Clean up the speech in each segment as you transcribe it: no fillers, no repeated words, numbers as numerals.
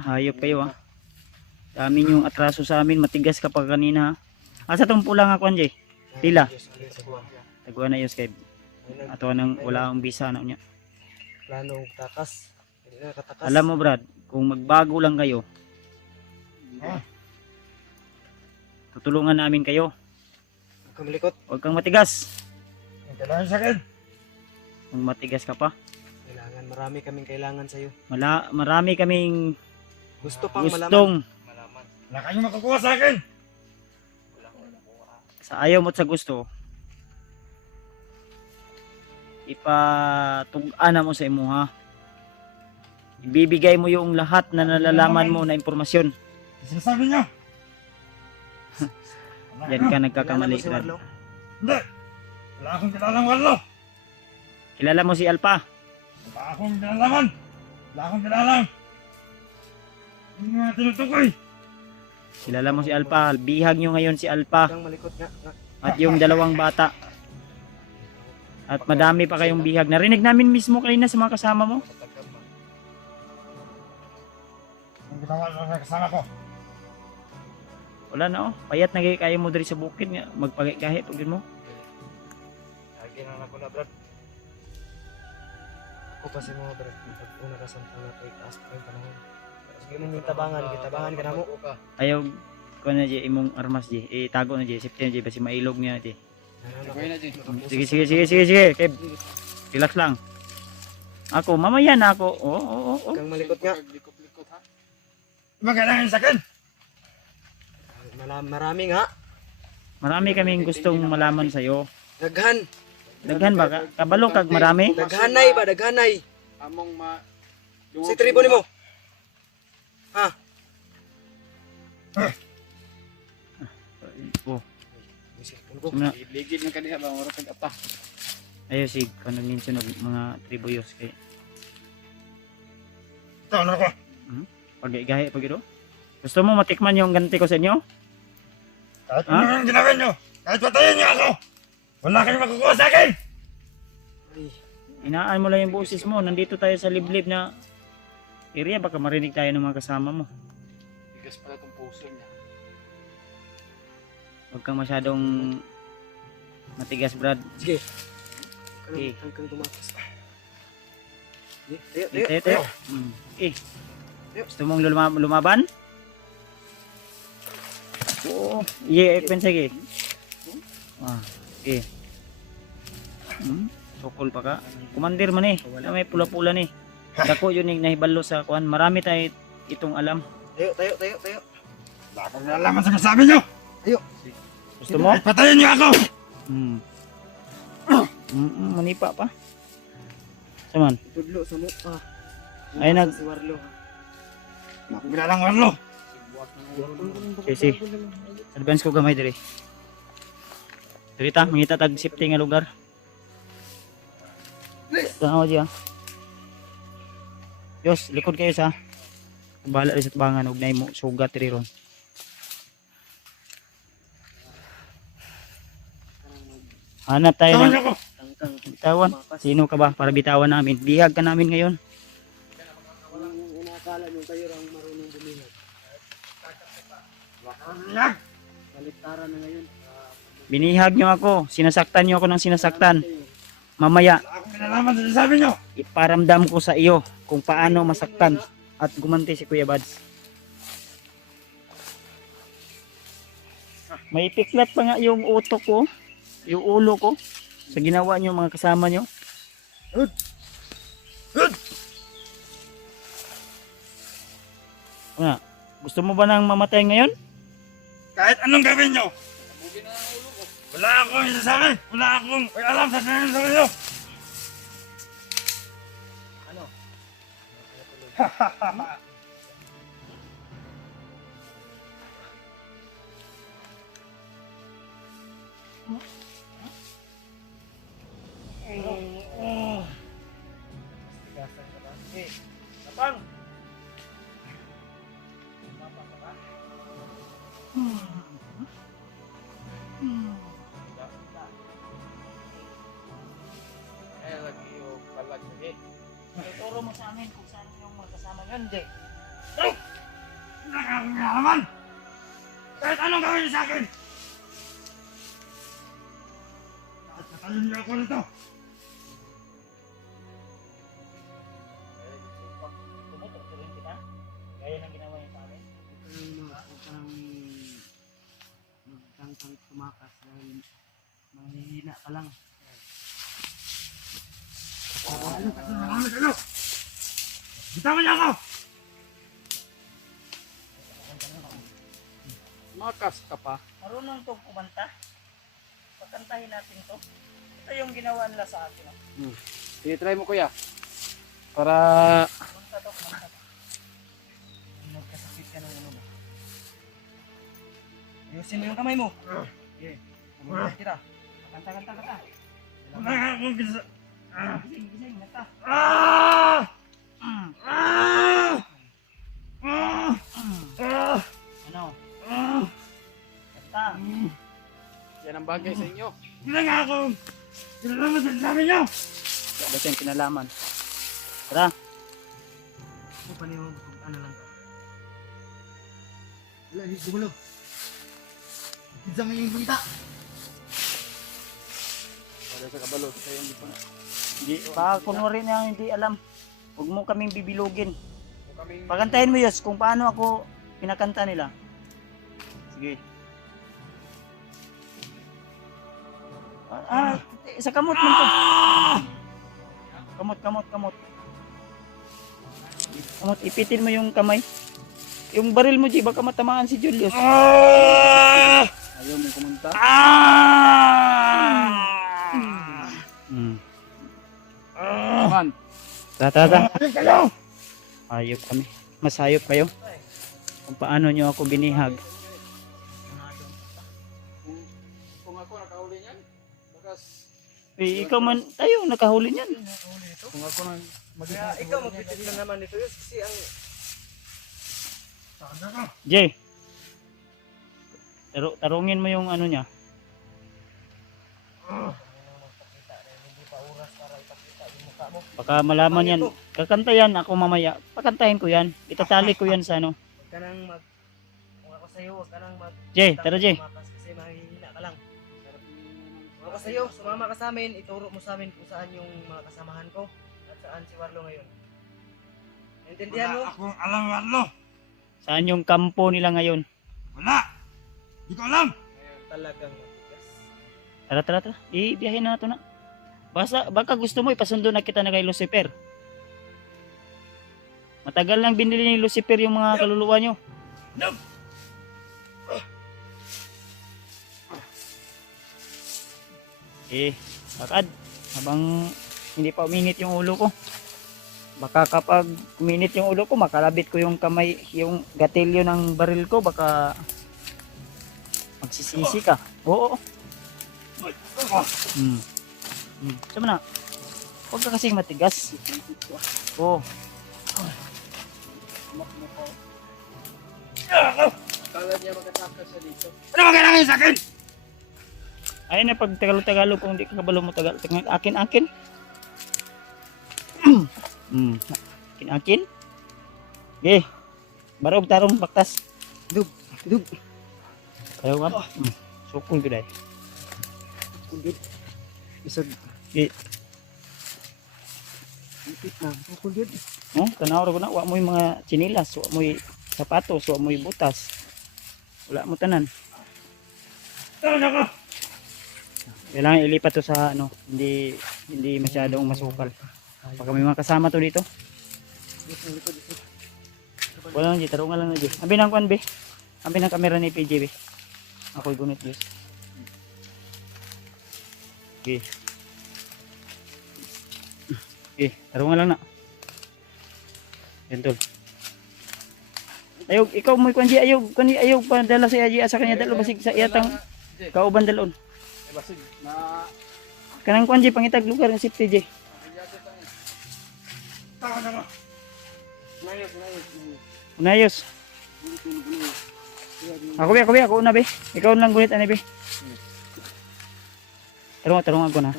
Hayop kayo ha. Dami yung atraso sa amin, matigas ka pa kanina ha. Asa tong pulang ako Anjay? Tila. Taguan na yun kay ato nang wala akong bisa na niya. Plano takas. Hindi na katakas. Alam mo Brad, kung magbago lang kayo, tutulungan namin kayo. Kamalikot. Huwag kang matigas. Kailangan sa akin. Kung matigas ka pa. Kailangan, marami kaming kailangan sa iyo. Marami kaming Gusto pang gustong malaman. Wala kayong makukuha sa akin. sa ayaw mo at sa gusto. Ipatug-ana mo sa imo ha. Ibibigay mo yung lahat na nalalaman mo na impormasyon. Sinasabi niyo. Yan ka Kilala nagkakamali. mo si Brad. Warlo? Hindi. Wala akong kilalang Warlo. Kilala mo si Alpa. Wala akong kinalaman. Wala akong kilalang. Hindi nga tinutukoy. Kilala mo si Alpa. Bihag nyo ngayon si Alpa Kang malikot nga. at yung dalawang bata. At madami pa kayong bihag. Narinig namin mismo kanina sa mga kasama mo. Ang ginawa sa kasama ko. Wala na oh. Payat na kaya mo diri sa bukid nga. Magpagahi pag mo. Lagi na ako na, Brad. Ako pa si mga Brad. Pag-una ka sa mga taas pa yung panahon. Sige mo yung tabangan ka na mo. Ayaw ko na di imong armas di. Itago na di. Safety na di. Basi mailog niya di. Sige. Kev. Relax lang. Ako, mamaya na ako. Oo. Kang malikot nga. Diba kailangan sa akin? Marami nga. Marami kaming gustong malaman sa'yo. Daghan. Daghan ba? Kabalo kag marami? Daghanay ba? Daghanay. Among Si tribo ni mo. Ha? Oh, Ano sumna. Ligid ng kaniya ba mura kag apa. Ayo sig kanang minsan og mga tribuyos kay Ito, ano ko? pag-gahi pag ito. Gusto mo matikman yung ganti ko sa inyo? Kahit Ha? ano ang ginawin nyo. Kahit patayin niyo ako. Wala kayong makukuha sa akin. Ay, Inaan mo lang yung boses mo. Nandito tayo sa liblib na area. Baka marinig tayo ng mga kasama mo. Bigas pala tong puso niya. Huwag kang masyadong matigas, Brad. sige. Okay. Kang tumakas. Tayo. Tayo. Gusto mong lumaban? Oo. Pen sige. Okay. Sokol pa ka. Kumandir man eh. Wala may pula-pula ni. Dako yun yung nahibalo sa kuan. Marami tayo itong alam. Tayo. Wala akong kinalaman sa kasabi nyo. Gusto mo? Kahit patayin niyo ako. Manipa pa. Saman. Tudlo sa mukha. Ay, Si Warlo. Wala akong kilalang Warlo. Sige. Advance ko gamay diri. Diri ta, mangita tag safety nga lugar. Tanaw diya. Yos, likod kayo sa. Bahala rin sa tabangan, huwag na mo sugat diri ron. Hanap tayo Tawan ng niyo ako. bitawan. Sino ka ba para bitawan namin? Bihag ka namin ngayon. Inakala nyo kayo lang marunong bumihag. Yan. Baliktaran na ngayon. Binihag nyo ako. Sinasaktan nyo ako ng sinasaktan. Mamaya, Wala akong kinalaman sa kasabi nyo. iparamdam ko sa iyo kung paano masaktan at gumanti si Kuya Bads. May piklat pa nga yung utok ko, yung ulo ko sa ginawa nyo mga kasama nyo. Good. Nga, gusto mo ba nang mamatay ngayon? Kahit anong gawin nyo. Wala akong isasabi. Wala akong alam sa sinasabi nyo. Ano? Tapang! Lagi yung palag lagi. Ituro mo sa amin kung saan yung mga kasama nyo. Hindi. Wala akong yaman! Kahit anong gawin niyo sa akin! Kahit natalon niyo ako nito! Tumututurin kita. Gaya ng ginawa niyo sa amin. Huwag kang tumakas dahil mahihina ka lang. Marami kayo! Bitawan niyo ako! Makas ka pa. Marunong tong kumanta. Pakantahin natin to. Ito yung ginawa nila sa akin. Sige, try mo kuya. Para Kumanta to, kumanta to. Nagkasakit ka ng ano mo. Ayusin mo yung kamay mo. Sige. Kumulot kita. Kanta. Wala akong gisa... Gising, kanta. Ah! Ah! Ah! Ah! Ano? Ah! Kanta. yan ang bagay sa inyo. Wala nga akong... Kinalaman sa sabi niyo! Wala siyang kinalaman. Tara. Kung paano mo kung ano lang ka. Wala, hindi gumulog. Kita mo yung kita. Para sa kabalo. Kaya hindi pa na. Hindi, baka kunwari na hindi alam. Huwag mo kaming bibilugin. Kung kaming... Pakantahin mo Yos kung paano ako pinakanta nila. Sige. Sa kamot mo to. Kamot. Kamot, ipitin mo yung kamay. Yung baril mo, G, baka matamaan si Julius. Ah! Ayaw mo kumunta. Ah! Man. Tara. Ayun kayo! Hayop kami. Mas hayop kayo. Kung paano nyo ako binihag. Kung ako nakahuli niyan. Bakas. Eh, ikaw man, tayo, nakahuli niyan. Kung ako nang Kaya ikaw magpitin lang naman ito yun kasi ang Saan ka? Jay. Tarungin mo yung ano niya. Baka malaman yan. Kakanta yan ako mamaya. Pakantahin ko yan. Itatali ko yan sa ano. huwag ka nang mag kung ako sa'yo, huwag ka nang mag Jay, tara Jay. tumakas kasi mahihina ka lang. Kung ako sa'yo, sumama ka sa amin, ituro mo sa amin kung saan yung mga kasamahan ko at saan si Warlo ngayon. Naintindihan mo? Wala akong alam, Warlo. Saan yung kampo nila ngayon? Wala! Di ko alam! Talagang matigas. Tara. Ibiyahin na natin na. Baka gusto mo ipasundo na kita na kay Lucifer. Matagal lang binili ni Lucifer yung mga kaluluwa nyo. No! Bakad. Habang hindi pa uminit yung ulo ko. Baka kapag uminit yung ulo ko, makalabit ko yung kamay, yung gatilyo ng baril ko, baka magsisisi ka. Oo. Sama na. Huwag ka kasing matigas. Oo. Akala niya magkatakas siya dito. Ano ba kailangan sa akin? Ayun na pag Tagalog kung hindi ka kabalo mo Tagalog. Akin. Akin. Okay. Barog tarong baktas. Dug. Ayaw ka. Sukul ko dahil. Kundit. Isag. Okay. Ipit na. Kundit. Oh, tanaw ra ko na. Wa mo yung mga chinilas. Wa mo yung sapatos. Wa mo yung butas. Wala mo tanan. Talaga ka! Kailangan ilipat to sa ano. Hindi masyadong masukal. Baka may mga kasama to dito. Wala lang, tarungan lang na dyan. Ambi ng kwan, be. Ambi ng kamera ni PJ, be. Ako'y gunit, Diyos. Okay. Okay, tarungan lang na. Yan, tol. Ayog, ikaw mo'y kwan, ayog pa dala si Aji sa kanya dalo, basig sa iyatang kauban dalon. Basig na Kanang kwan, pangitag lugar ng safety, J. Taka ka! Unayos. Ako una, be. Ikaw lang gunit, ano, be. Tarungan ko na.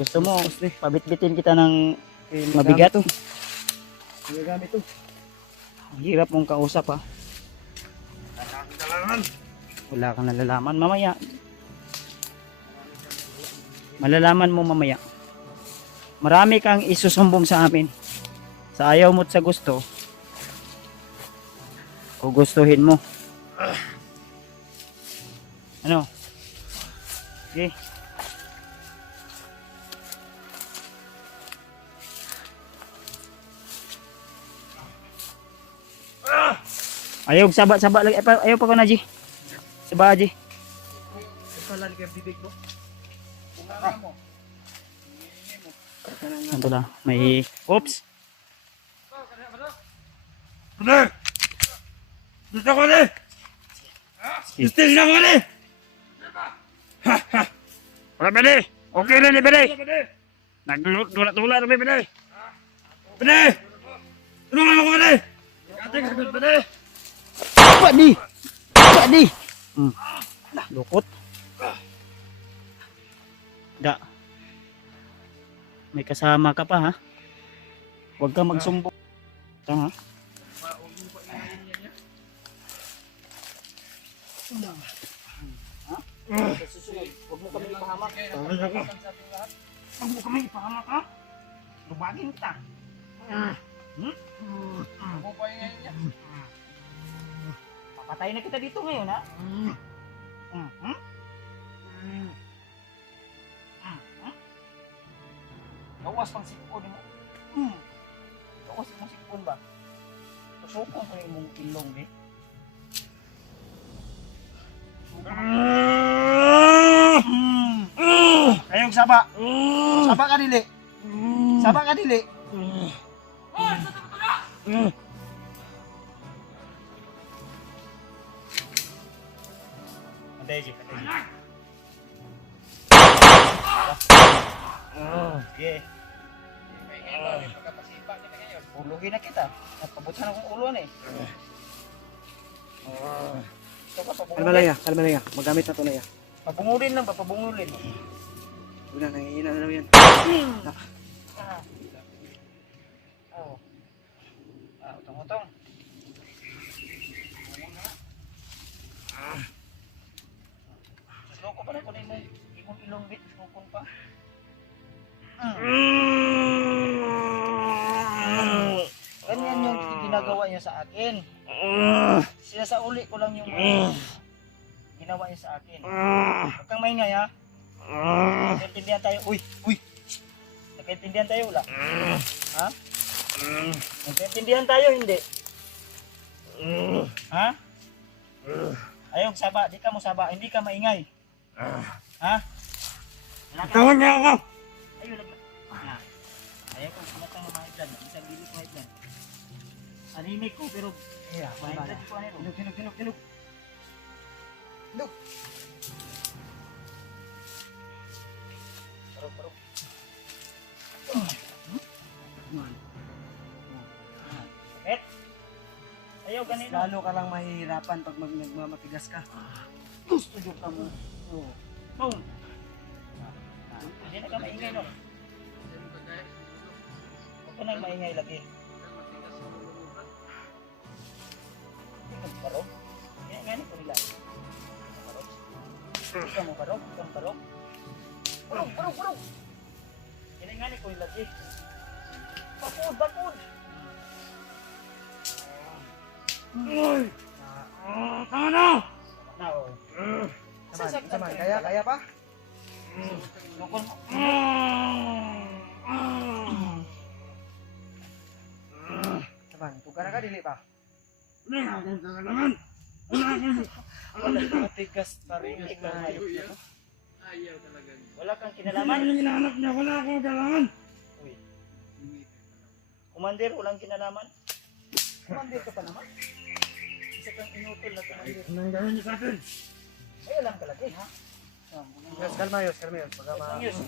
Gusto mo, pabitbitin kita ng mabigat. Magagamit to. Ang hirap mong kausap ha. Wala akong kailangan. Wala kang nalalaman mamaya. Malalaman mo mamaya. Marami kang isusumbong sa amin. Sa ayaw mo at sa gusto. Gugustuhin mo. Ano? Okay. Ayaw saba-saba lagi. Ayaw pa ko na, G. Saba, G. Kalan kay bibig mo. Ito na. May... Oops. Pwede! Dito ko ni! Stil na ko ni! Wala pwede! Okay na ni pwede! Nagdula-dula na pwede! Pwede! Tulungan ako pwede! Kating sagot pwede! Padi! Padi! Lukot. Da. May kasama ka pa ha. Huwag kang magsumbong. Tama. Huwag mo kami ipahamak. Tawag ako. Huwag mo kami ipahamak ha. Lubagin kita. Ako pa yung ngayon niya. Papatay na kita dito ngayon ha. Gawas pang sipon mo. Gawas pang sipon ba? Pasukong ko yung mong ilong eh. Ayong saba. Saba ka dili. Saba ka dili. Antay, G. Okay. Ngayon, pagkapasipa niya na ngayon. Uluhin na kita. Napabutan akong uluan eh. Ito ka, Kalma papungulin. lang ya, kalma lang ya. Magamit na to na ya. Papungulin lang ba? Papungulin. Una, nangihina na daw yan. Oo. Utong-utong. Susloko pa na ko na imong ilong bit. Suslokon pa. Ganyan yung ginagawa niya sa akin. Sinasauli ko lang yung ginawa niya sa akin. Huwag kang maingay ha. Nagkaintindihan tayo. Uy! Uy! Nagkaintindihan tayo wala? Ha? Nagkaintindihan tayo hindi? Ha? Ayaw saba. Di ka mo saba. Hindi ka maingay. Ha? Wala ka. Tawag niya ako! Ayaw nag... Ayaw kong sumatang ng mga idlan. Isang gilit mga idlan. Animic ko pero... Yeah, Mga idlan ko ano. Kinug. Parog. Eh? Ayaw ganito. Lalo ka lang mahihirapan pag nagmamatigas ka. Gusto nyo ka mo. Boom! Hindi na ka maingay no. Huwag ka nang maingay lagi. Parog? Ganyan ko nila. Parog? Ikaw mo parog? Ikaw mo parog? Parog! Ganyan ko nila lagi. Bakod! Uy! Tama na! Now, Saman, kaya pa? lukon mo. Saman, tugara ka dili pa? Wala akong kailangan! Wala akong... Wala ka matigas pa rin. Ayaw talaga. Wala kang Wala kinalaman. yung hinahanap niya, wala akong kailangan! Uy. Commander, walang kinalaman. Commander ka pa naman. Isa kang inutol na commander. Anong gawin niyo sa akin? Ay, alam ka lagi, ha? Yus, kalma yus. Baka Yus.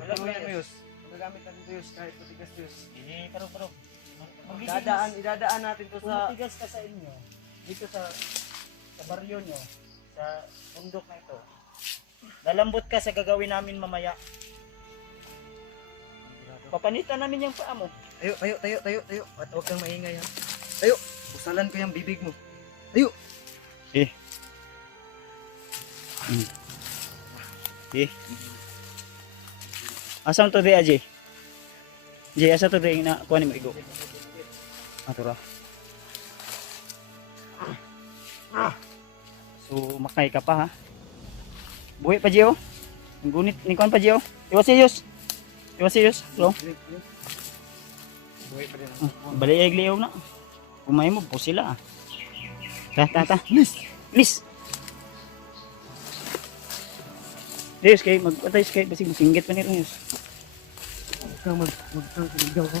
Wala mo yan yus. Magagamit natin to yus kahit matigas to yus. Hindi, parog. Idadaan natin to Kung sa... matigas ka sa inyo, dito sa baryo nyo, sa bundok na ito, lalambot ka sa gagawin namin mamaya. Papanitan namin yung paa mo. Tayo. At huwag kang maingay ha. Tayo. Usalan ko yung bibig mo. Tayo. Asam to di aje? Jay, asa to di na kuha ni mo igo? Atura. So, makay ka pa ha? Buhay pa Jay oh. Ang gunit, ni kuhan pa Jay oh. Iwas serious. Bro. Balik ay gliyaw na. Kumay mo po sila ah. Ta. Please. Yes, kay magpatay kay basi masinggit pa ni Ronyos. Magkakaligaw ko.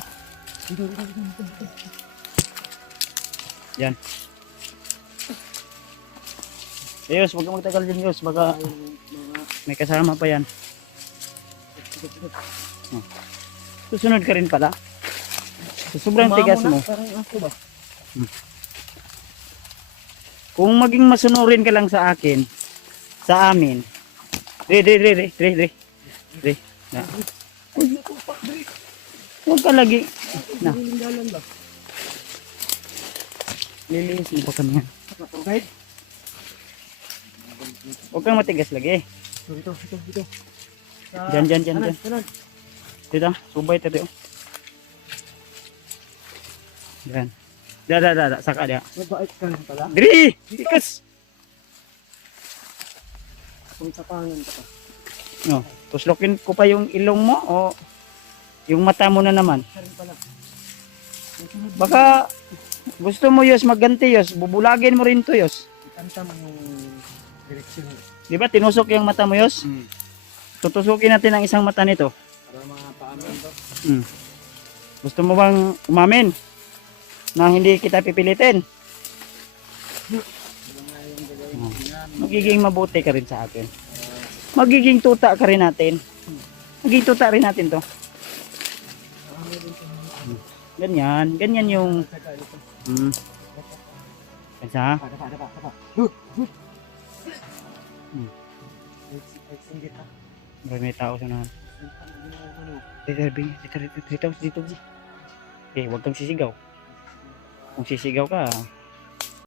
Yan. Yos, wag kang magtagal dyan Yos, baka may kasama pa yan. Susunod ka rin pala. So, sobrang tigas mo. Parang ako ba? Kung maging masunurin ka lang sa akin, sa amin. Re. Na. Huwag ka lagi. Na. Lilinis mo pa kami yan. Okay? Huwag kang matigas lagi. Dito. Dyan. Kanan. Dito, subay tayo. Yan. Da, saka dia. Mabait ka lang pala. Diri! Tikas! Kung sa pangin ka pa. No, tuslokin ko pa yung ilong mo o yung mata mo na naman. Karin pala. Baka gusto mo Yos magganti Yos, bubulagin mo rin to Yos. Ikanta mo yung direksyon mo. Di ba tinusok yung mata mo Yos? Tutusukin natin ang isang mata nito. Para mapaamin to. Gusto mo bang umamin na hindi kita pipilitin? Magiging mabuti ka rin sa akin. Magiging tuta ka rin natin. Magiging tuta rin natin to. Ganyan yung Kansa? Tapa. Singgit ha. May tao sa nahan. Dito. Okay, huwag kang sisigaw. Kung sisigaw ka,